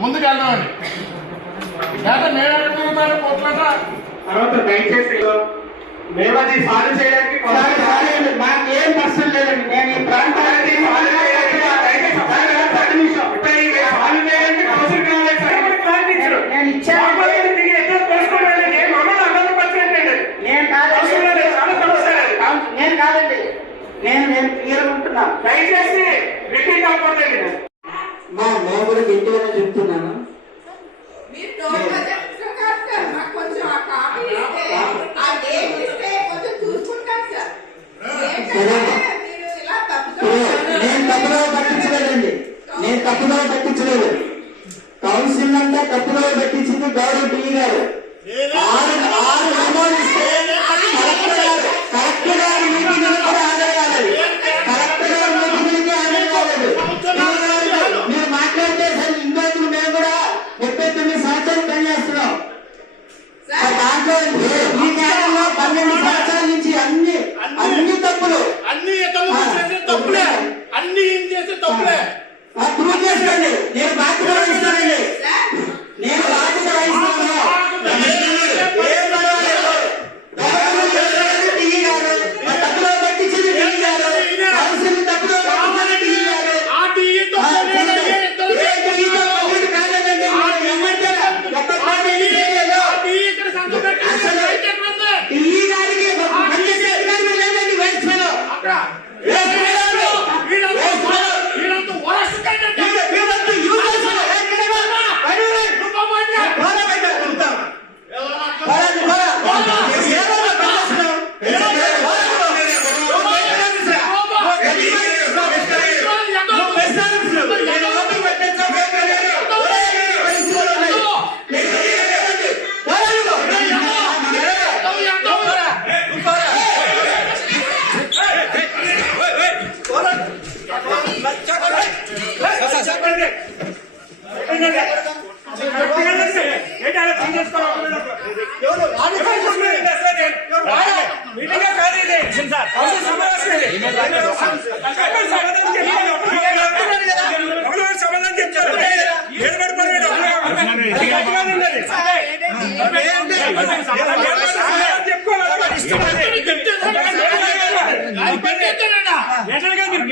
ముందుకు వెళ్దామని లేదా నేను ఎక్కడ తర్వాత దయచేసి మేము అది సాల్వ్ చేయడానికి నాకు ఏం కష్టం లేదండి నేను ఈ ప్రాంతాన్ని సాల్వ్ చేయడానికి దయచేసి పది నిమిషం సాల్వ్ చేయడానికి అవసరం కాలేదు నేను ఇచ్చాను నేను కాదండి నేను నేను క్లియర్ ఉంటున్నాను దయచేసి రిపీట్ అవ్వకండి మ్యామ్ నేను కూడా చెప్తున్నాను. నేను తప్పుదో పట్టించలేదండి. నేను తప్పుదో పట్టించలేదు. కౌన్సిల్ అంటే తప్పుదో సమాధానం చెప్తారు ఏర్పడిపోయిన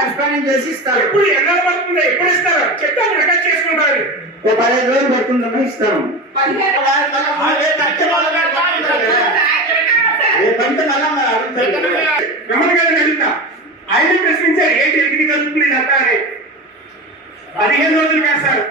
కన్స్పాండింగ్ చేసి ఇస్తారు. ఎప్పుడు ఎన్నెల పడుతుంది ఎప్పుడు ఇస్తారు? చెప్తే రికార్డ్ చేసుకుంటారు. ఒక పదిహేను రోజులు పడుతుందమ్మా ఇస్తాము రమణ గారిని అడుగుతా ఆయన ప్రశ్నించారు ఏంటి ఎందుకు కలుపుకునేది అంతా పదిహేను రోజులు కాదు సార్.